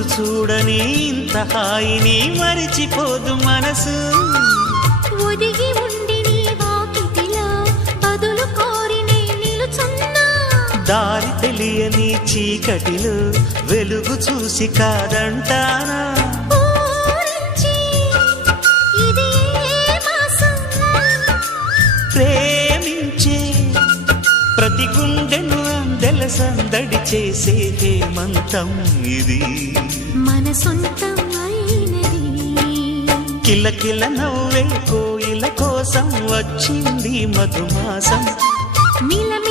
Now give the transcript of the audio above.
రోజు చూడని ఇంత హాయిని మరిచిపోదు మనసు. ఒదిగి ఉండి నీ వాకిటిలో బదులు కోరి నే నిలుచున్నా. దారి తెలియని చీకటిలో వెలుగు చూసి కాదంటానా. ఊరించి ఇది ఏ మాసం? ప్రేమించే ప్రతి గుండెను అందెల సందడి చేసే హేమంతం ఇది. మన సొంతం అయినది. కిలకిల నవ్వే కోయిల కోసం వచ్చింది మధుమాసం. మిలమిల